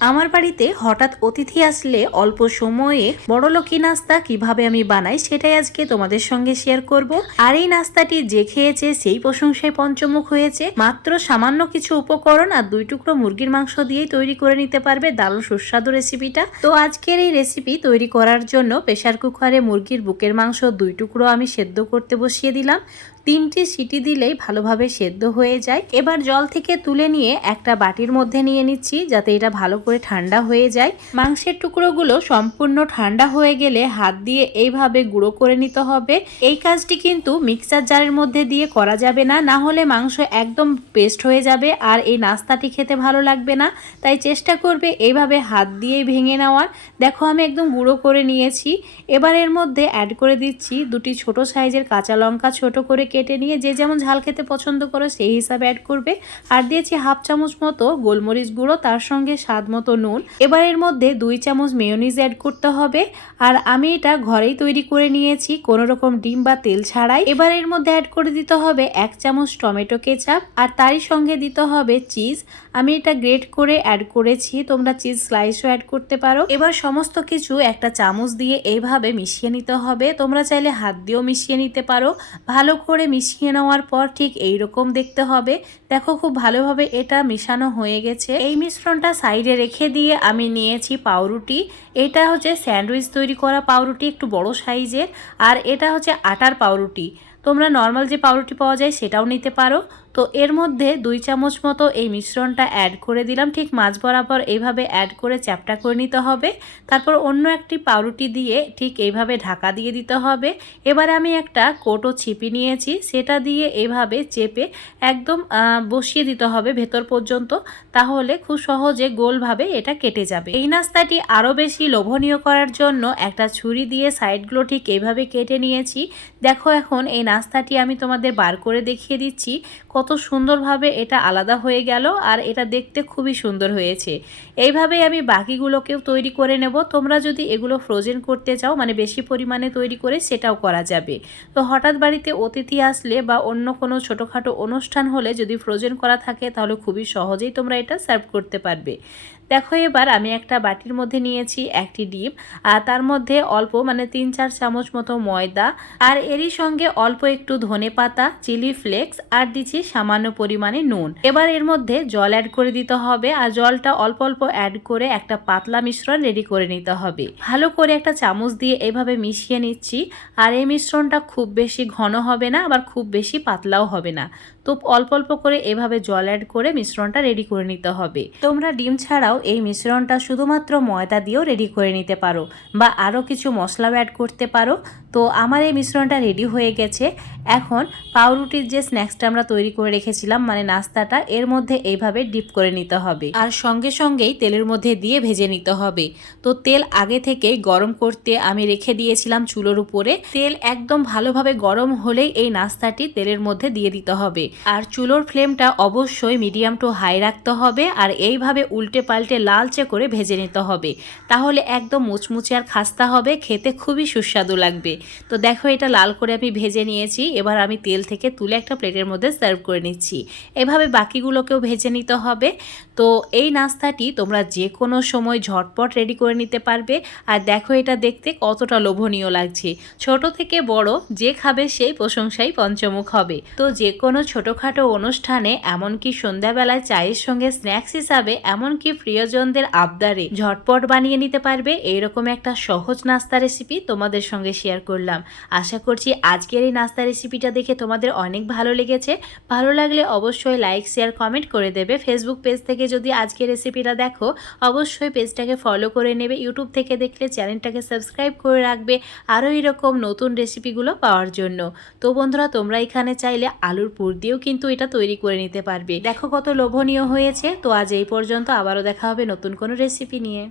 আমার বাড়িতে হঠাৎ অতিথি আসলে অল্প সময়ে বড়লোকি নাস্তা কীভাবে আমি বানাই সেটাই আজকে তোমাদের সঙ্গে শেয়ার করব। আর এই নাস্তাটি যে খেয়েছে সেই প্রশংসায় পঞ্চমুখ হয়েছে। মাত্র সামান্য কিছু উপকরণ আর দুই টুকরো মুরগির মাংস দিয়েই তৈরি করে নিতে পারবে দারুণ সুস্বাদু রেসিপিটা তো আজকের এই রেসিপি তৈরি করার জন্য প্রেশার কুকারে মুরগির বুকের মাংস দুই টুকরো আমি সেদ্ধ করতে বসিয়ে দিলাম। তিনটি সিটি দিলেই ভালোভাবে সেদ্ধ হয়ে যায়। এবার জল থেকে তুলে নিয়ে একটা বাটির মধ্যে নিয়ে নিচ্ছি যাতে এটা ভালো করে ঠান্ডা হয়ে যায়। মাংসের টুকরোগুলো সম্পূর্ণ ঠান্ডা হয়ে গেলে হাত দিয়ে এইভাবে গুঁড়ো করে নিতে হবে। এই কাজটি কিন্তু মিক্সার জারের মধ্যে দিয়ে করা যাবে না না হলে মাংস একদম পেস্ট হয়ে যাবে আর এই নাস্তাটি খেতে ভালো লাগবে না। তাই চেষ্টা করবে এইভাবে হাত দিয়েই ভেঙে নেওয়ার। দেখো আমি একদম গুঁড়ো করে নিয়েছি। এবার এর মধ্যে অ্যাড করে দিচ্ছি দুটি ছোট সাইজের কাঁচা লঙ্কা ছোট করে কেটে নিয়ে যে যেমন ঝাল খেতে পছন্দ করো সেই হিসাবে অ্যাড করবে। আর দিয়েছি হাফ চামচ মতো গোলমরিচ গুঁড়ো, তার সঙ্গে স্বাদ মতো নুন। এবার এর মধ্যে দুই চামচ মেয়োনিজ অ্যাড করতে হবে। আর আমি এটা ঘরেই তৈরি করে নিয়েছি, কোনো রকম ডিম বা তেল ছাড়াই। এবার এর মধ্যে অ্যাড করে দিতে হবে এক চামচ টমেটো কেচাপ। আর তারই সঙ্গে দিতে হবে চিজ আমি এটা গ্রেট করে অ্যাড করেছি, তোমরা চিজ স্লাইসও অ্যাড করতে পারো। এবার সমস্ত কিছু একটা চামচ দিয়ে এইভাবে মিশিয়ে নিতে হবে। তোমরা চাইলে হাত দিয়েও মিশিয়ে নিতে পারো। ভালো করে মিশিয়ে নেওয়ার পর ঠিক এই রকম দেখতে হবে। দেখো খুব ভালোভাবে এটা মিশানো হয়ে গেছে। এই মিশ্রণটা সাইডে রেখে দিয়ে আমি নিয়েছি পাউরুটি। এটা হচ্ছে স্যান্ডউইচ তৈরি করা পাউরুটি একটু বড় সাইজের। আর এটা হচ্ছে আটার পাউরুটি। তোমরা নর্মাল যে পাউরুটি পাওয়া যায় সেটাও নিতে পারো। তো এর মধ্যে দুই চামচ মতো এই মিশ্রণটা অ্যাড করে দিলাম। ঠিক মাছ বরাবর এইভাবে অ্যাড করে চ্যাপটা করে নিতে হবে। তারপর অন্য একটি পাউরুটি দিয়ে ঠিক এইভাবে ঢাকা দিয়ে দিতে হবে। এবারে আমি একটা কোটো ছিপি নিয়েছি। সেটা দিয়ে এইভাবে চেপে একদম বসিয়ে দিতে হবে ভেতর পর্যন্ত। তাহলে খুব সহজে গোলভাবে এটা কেটে যাবে। এই নাস্তাটি আরও বেশি লোভনীয় করার জন্য একটা ছুরি দিয়ে সাইডগুলো ঠিক এইভাবে কেটে নিয়েছি। দেখো এখন এই নাস্তাটি আমি তোমাদের বার করে দেখিয়ে দিচ্ছি। কত সুন্দরভাবে এটা আলাদা হয়ে গেল আর এটা দেখতে খুবই সুন্দর হয়েছে। এইভাবেই আমি বাকিগুলোকেও তৈরি করে নেব। তোমরা যদি এগুলো ফ্রোজেন করতে চাও মানে বেশি পরিমাণে তৈরি করে সেটাও করা যাবে। তো হঠাৎ বাড়িতে অতিথি আসলে বা অন্য কোনো ছোটোখাটো অনুষ্ঠান হলে যদি ফ্রোজেন করা থাকে, তাহলে খুবই সহজেই তোমরা এটা সার্ভ করতে পারবে। দেখো এবার আমি একটা বাটির মধ্যে নিয়েছি একটি ডিম, আর তার মধ্যে অল্প মানে তিন চার চামচ মতো ময়দা, আর এরই সঙ্গে অল্প একটু ধনে পাতা, চিলি ফ্লেক্স, আর দিচ্ছি সামান্য পরিমাণে নুন। এবার এর মধ্যে জল অ্যাড করে দিতে হবে, আর জলটা অল্প অল্প অ্যাড করে একটা পাতলা মিশ্রণ রেডি করে নিতে হবে। ভালো করে একটা চামচ দিয়ে এভাবে মিশিয়ে নিচ্ছি, আর এই মিশ্রণটা খুব বেশি ঘন হবে না, আবার খুব বেশি পাতলাও হবে না। তো অল্প অল্প করে এভাবে জল অ্যাড করে মিশ্রণটা রেডি করে নিতে হবে। তোমরা ডিম ছাড়াও এই মিশ্রণটা শুধুমাত্র ময়দা দিয়েও রেডি করে নিতে পারো বা আরও কিছু মশলাও অ্যাড করতে পারো। তো আমার এই মিশ্রণটা রেডি হয়ে গেছে। এখন পাউরুটির যে স্ন্যাক্সটা আমরা তৈরি করে রেখেছিলাম মানে নাস্তাটা, এর মধ্যে এইভাবে ডিপ করে নিতে হবে। আর সঙ্গে সঙ্গেই তেলের মধ্যে দিয়ে ভেজে নিতে হবে। তো তেল আগে থেকেই গরম করতে আমি রেখে দিয়েছিলাম চুলোর উপরে। তেল একদম ভালোভাবে গরম হলেই এই নাস্তাটি তেলের মধ্যে দিয়ে দিতে হবে। আর চুলোর ফ্লেমটা অবশ্যই মিডিয়াম টু হাই রাখতে হবে। আর এইভাবে উল্টে পাল্টে লালচে করে ভেজে নিতে হবে। তাহলে একদম মুচমুচে আর খাস্তা হবে, খেতে খুবই সুস্বাদু লাগবে। তো দেখো এটা লাল করে আমি ভেজে নিয়েছি। এবার আমি তেল থেকে তুলে একটা প্লেটের মধ্যে সার্ভ করে নিচ্ছি। এভাবে বাকিগুলোকেও ভেজে নিতে হবে। তো এই নাস্তাটি তোমরা যে কোনো সময় ঝটপট রেডি করে নিতে পারবে। আর দেখো এটা দেখতে কতটা লোভনীয় লাগছে। ছোট থেকে বড়, যে খাবে সেই প্রশংসাই পঞ্চমুখ হবে। তো যে কোনো ছোটোখাটো অনুষ্ঠানে এমনকি সন্ধ্যাবেলায় চায়ের সঙ্গে স্ন্যাক্স হিসাবে এমনকি প্রিয়জনদের আবদারে ঝটপট বানিয়ে নিতে পারবে। এইরকম একটা সহজ নাস্তা রেসিপি তোমাদের সঙ্গে শেয়ার করলাম। আশা করছি আজকের এই নাস্তা রেসিপিটা দেখে তোমাদের অনেক ভালো লেগেছে। ভালো লাগলে অবশ্যই লাইক শেয়ার কমেন্ট করে দেবে। ফেসবুক পেজ থেকে যদি আজকের রেসিপিটা দেখো, অবশ্যই পেজটাকে ফলো করে নেবে। ইউটিউব থেকে দেখলে চ্যানেলটাকে সাবস্ক্রাইব করে রাখবে। আরও এরকম নতুন রেসিপিগুলো পাওয়ার জন্য। তো বন্ধুরা, তোমরা এখানে চাইলে আলুর পুর দিয়েও কিন্তু এটা তৈরি করে নিতে পারবে। দেখো কত লোভনীয় হয়েছে। তো আজ এই পর্যন্ত আবারও দেখা হবে নতুন কোনো রেসিপি নিয়ে।